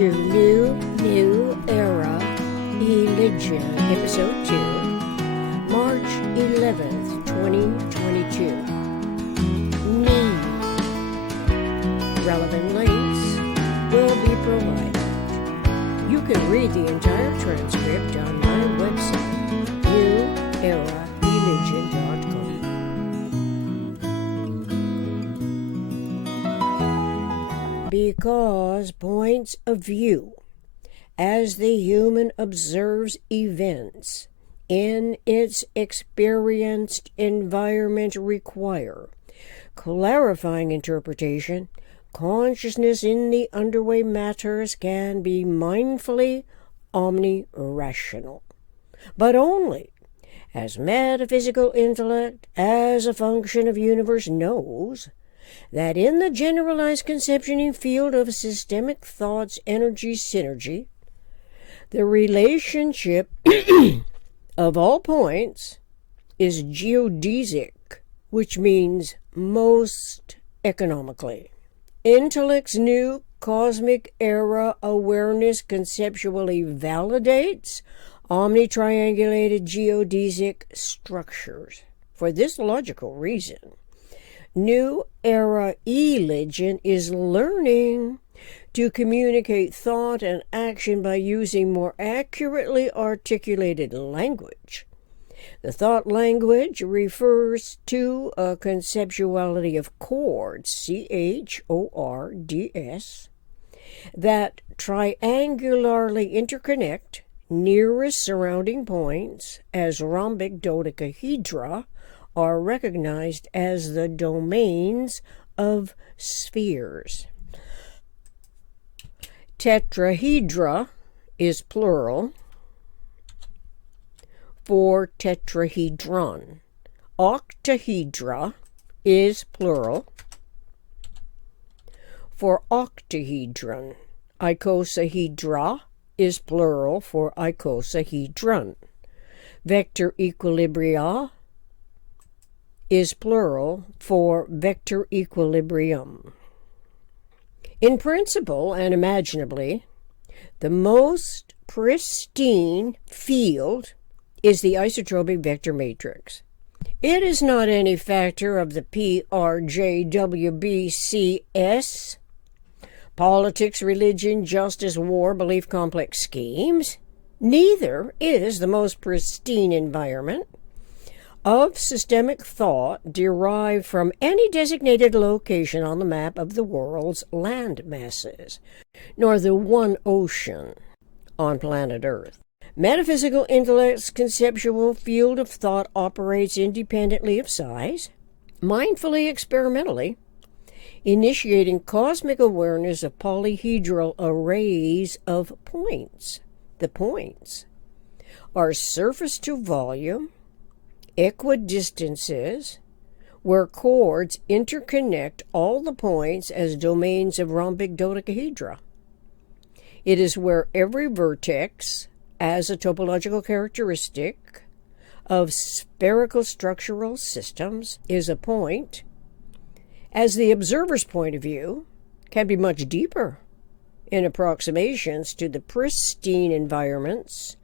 to New Era Eligion, Episode 2, March 11th, 2022. Need. Relevant links will be provided. You can read the entire transcript on my website, neweraeligion.com. Because points of view, as the human observes events in its experienced environment, require clarifying interpretation, consciousness in the underway matters can be mindfully omnirational, but only as metaphysical intellect, as a function of universe, knows that in the generalized conceptioning field of systemic thought's energy synergy, the relationship of all points is geodesic, which means most economically. Intellect's new cosmic era awareness conceptually validates omnitriangulated geodesic structures. For this logical reason, New Era Eligion is learning to communicate thought and action by using more accurately articulated language. The thought language refers to a conceptuality of chords, C-H-O-R-D-S, that triangularly interconnect nearest surrounding points as rhombic dodecahedra are recognized as the domains of spheres. Tetrahedra is plural for tetrahedron. Octahedra is plural for octahedron. Icosahedra is plural for icosahedron. Vector equilibria is plural for vector equilibrium. In principle and imaginably, the most pristine field is the isotropic vector matrix. It is not any factor of the PRJWBCS, politics, religion, justice, war, belief complex schemes. Neither is the most pristine environment of systemic thought derived from any designated location on the map of the world's land masses, nor the one ocean on planet Earth. Metaphysical intellect's conceptual field of thought operates independently of size, mindfully, experimentally, initiating cosmic awareness of polyhedral arrays of points. The points are surface to volume equidistances where chords interconnect all the points as domains of rhombic dodecahedra. It is where every vertex, as a topological characteristic of spherical structural systems, is a point, as the observer's point of view can be much deeper in approximations to the pristine environment's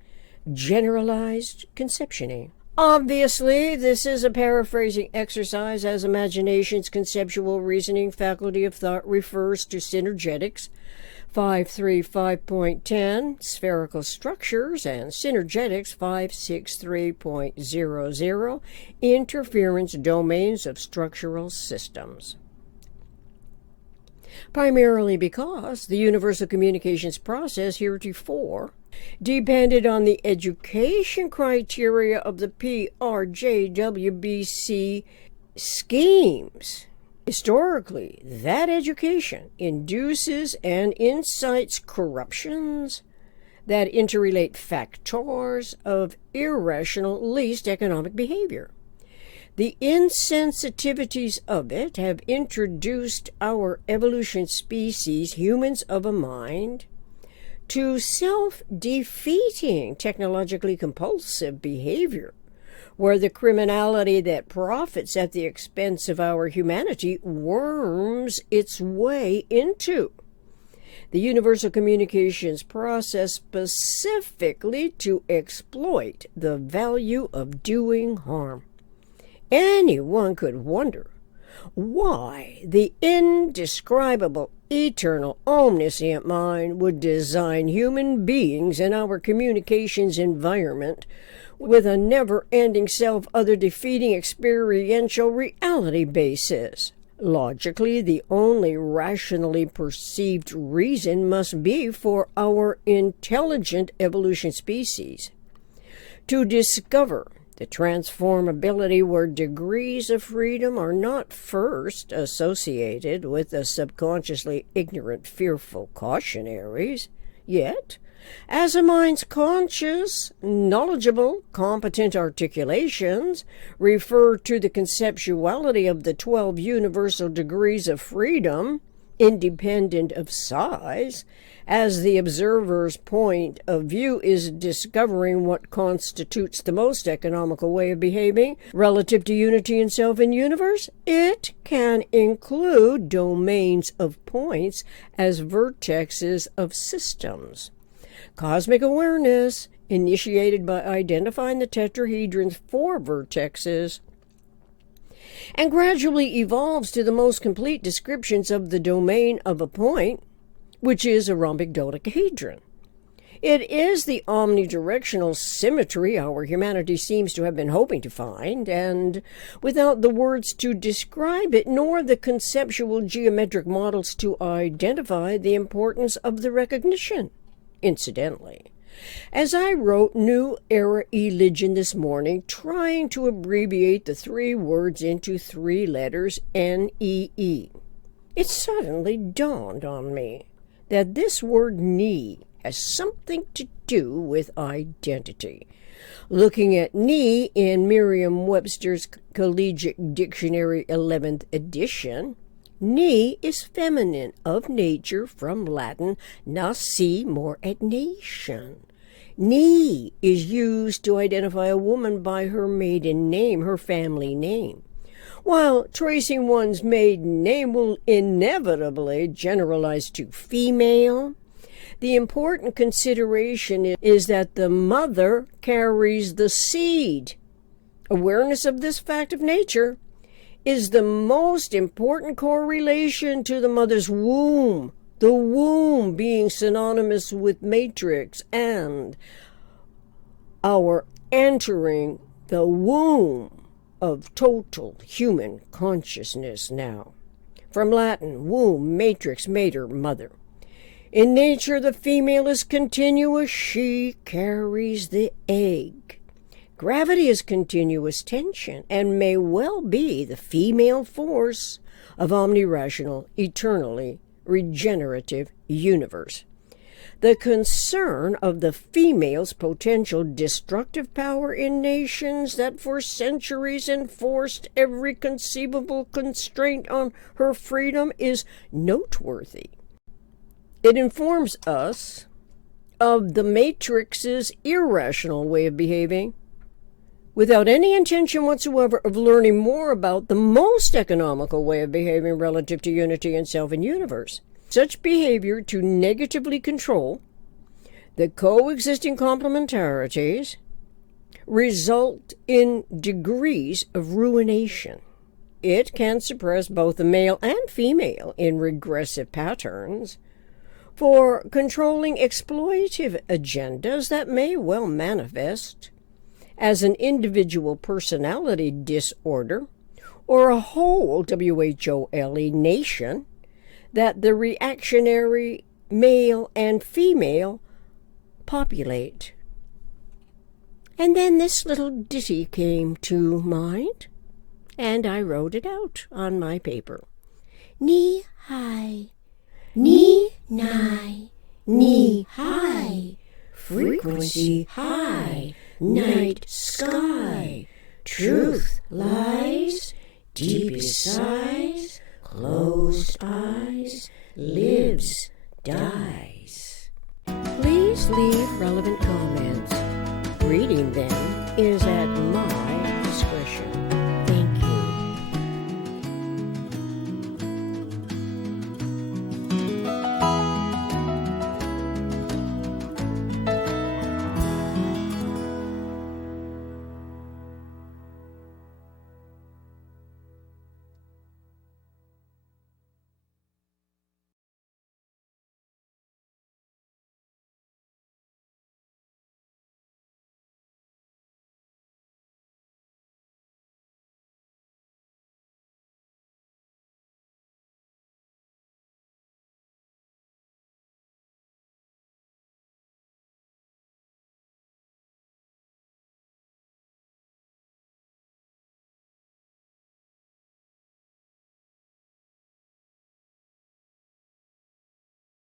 generalized conceptioning. Obviously, this is a paraphrasing exercise, as imagination's conceptual reasoning faculty of thought refers to synergetics 535.10, spherical structures, and synergetics 563.00, interference domains of structural systems. Primarily because the universal communications process heretofore depended on the education criteria of the PRJWBC schemes. Historically, that education induces and incites corruptions that interrelate factors of irrational, least economic behavior. The insensitivities of it have introduced our evolution species, humans of a mind, to self-defeating, technologically compulsive behavior, where the criminality that profits at the expense of our humanity worms its way into the universal communications process specifically to exploit the value of doing harm. Anyone could wonder why the indescribable, eternal, omniscient mind would design human beings in our communications environment with a never-ending self-other-defeating experiential reality basis. Logically, the only rationally perceived reason must be for our intelligent evolution species to discover the transformability where degrees of freedom are not first associated with the subconsciously ignorant, fearful cautionaries, yet, as a mind's conscious, knowledgeable, competent articulations refer to the conceptuality of the 12 universal degrees of freedom, independent of size, as the observer's point of view is discovering what constitutes the most economical way of behaving relative to unity in self and universe, it can include domains of points as vertexes of systems. Cosmic awareness, initiated by identifying the tetrahedron's 4 vertexes, and gradually evolves to the most complete descriptions of the domain of a point, which is a rhombic dodecahedron. It is the omnidirectional symmetry our humanity seems to have been hoping to find, and without the words to describe it, nor the conceptual geometric models to identify the importance of the recognition. Incidentally, as I wrote New Era Eligion this morning, trying to abbreviate the 3 words into 3 letters, NEE, it suddenly dawned on me that this word "knee" has something to do with identity. Looking at "knee" in Merriam-Webster's Collegiate Dictionary 11th edition, knee is feminine of nature from Latin nasci, more at nation. Knee is used to identify a woman by her maiden name, her family name. While tracing one's maiden name will inevitably generalize to female, the important consideration is that the mother carries the seed. Awareness of this fact of nature is the most important correlation to the mother's womb, the womb being synonymous with matrix and our entering the womb of total human consciousness now. From Latin, womb, matrix, mater, mother. In nature, the female is continuous. She carries the egg. Gravity is continuous tension and may well be the female force of omnirational, eternally regenerative universe. The concern of the female's potential destructive power in nations that for centuries enforced every conceivable constraint on her freedom is noteworthy. It informs us of the matrix's irrational way of behaving, without any intention whatsoever of learning more about the most economical way of behaving relative to unity in self and universe. Such behavior to negatively control the coexisting complementarities result in degrees of ruination. It can suppress both the male and female in regressive patterns for controlling exploitative agendas that may well manifest as an individual personality disorder or a whole WHOLE nation that the reactionary male and female populate. And then this little ditty came to mind, and I wrote it out on my paper. Knee high, knee nigh, knee high, frequency high, night sky, truth lies, deepest sighs, closed eyes, lives, dies. Please leave relevant comments. Reading them is at my